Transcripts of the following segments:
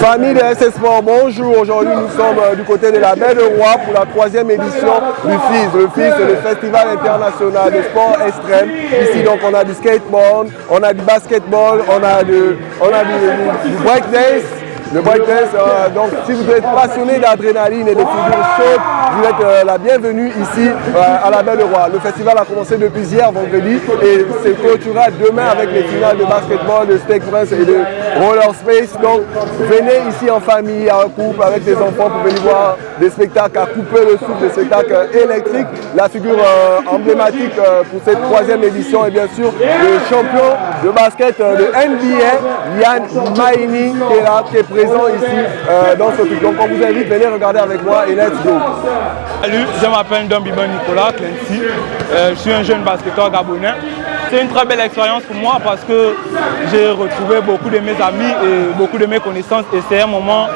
Famille de SS Sport, bonjour. Aujourd'hui, nous sommes du côté de la Baie de Roi pour la 3e édition du FIS. Le FIS, c'est le Festival international de sport extrême. Ici, donc, on a du skateboard, on a du basketball, on a du breakdance. Le breakdance, donc si vous êtes passionné d'adrénaline et de figures chaudes, vous êtes la bienvenue ici à la Baie de Roi. Le festival a commencé depuis hier, vendredi, et se clôturera demain avec les finales de basketball, de stake prince et de roller space. Donc venez ici en famille, en couple, avec des enfants pour venir voir des spectacles à couper le souffle, des spectacles électriques. La figure emblématique pour cette 3e édition est bien sûr le champion de basket de NBA, Ian Mahinmi, qui est là, qui est présent ici dans ce truc. Donc on vous invite, venez regarder avec moi et let's go. Salut, je m'appelle Dombibo Nicolas Clency, je suis un jeune basketteur gabonais. C'est une très belle expérience pour moi parce que j'ai retrouvé beaucoup de mes amis et beaucoup de mes connaissances et c'est un moment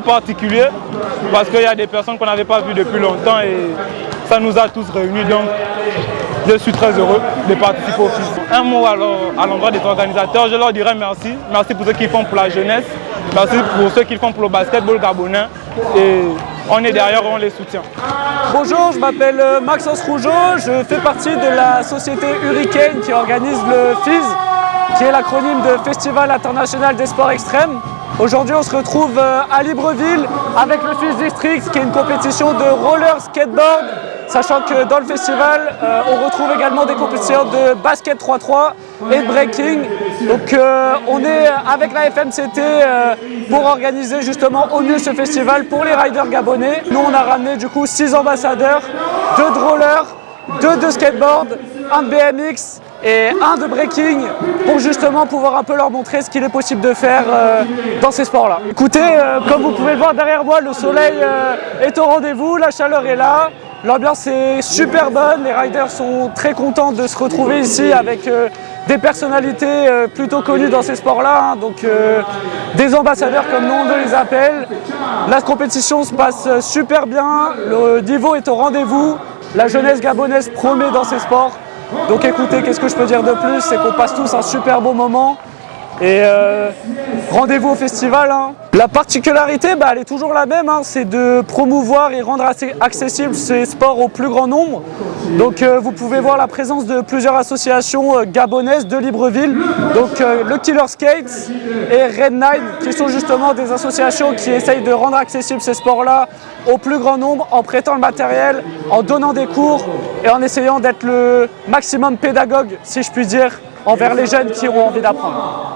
particulier parce qu'il y a des personnes qu'on n'avait pas vues depuis longtemps et ça nous a tous réunis. Donc je suis très heureux de participer au FIS. Un mot à l'endroit des organisateurs, je leur dirais merci. Merci pour ce qu'ils font pour la jeunesse, merci pour ce qu'ils font pour le basketball gabonais. Et on est derrière, on les soutient. Bonjour, je m'appelle Maxence Rougeau, je fais partie de la société Hurricane qui organise le FIS, qui est l'acronyme de Festival international des sports extrêmes. Aujourd'hui, on se retrouve à Libreville avec le FIS District, qui est une compétition de roller skateboard, sachant que dans le festival, on retrouve également des compétitions de basket 3-3 et de breaking. Donc on est avec la FMCT pour organiser justement au mieux ce festival pour les riders gabonais. Nous, on a ramené du coup 6 ambassadeurs, 2 de roller, 2 de skateboard, 1 de BMX et 1 de breaking pour justement pouvoir un peu leur montrer ce qu'il est possible de faire dans ces sports-là. Écoutez, comme vous pouvez le voir derrière moi, le soleil est au rendez-vous, la chaleur est là. L'ambiance est super bonne, les riders sont très contents de se retrouver ici avec des personnalités plutôt connues dans ces sports-là, donc des ambassadeurs comme nous on les appelle. La compétition se passe super bien, le niveau est au rendez-vous, la jeunesse gabonaise promet dans ces sports. Donc écoutez, qu'est-ce que je peux dire de plus, c'est qu'on passe tous un super bon moment. Et rendez-vous au festival. Hein. La particularité, elle est toujours la même, c'est de promouvoir et rendre accessibles ces sports au plus grand nombre. Donc vous pouvez voir la présence de plusieurs associations gabonaises de Libreville, donc le Killer Skates et Red Nine, qui sont justement des associations qui essayent de rendre accessibles ces sports-là au plus grand nombre en prêtant le matériel, en donnant des cours et en essayant d'être le maximum pédagogue, si je puis dire, envers les jeunes qui ont envie d'apprendre.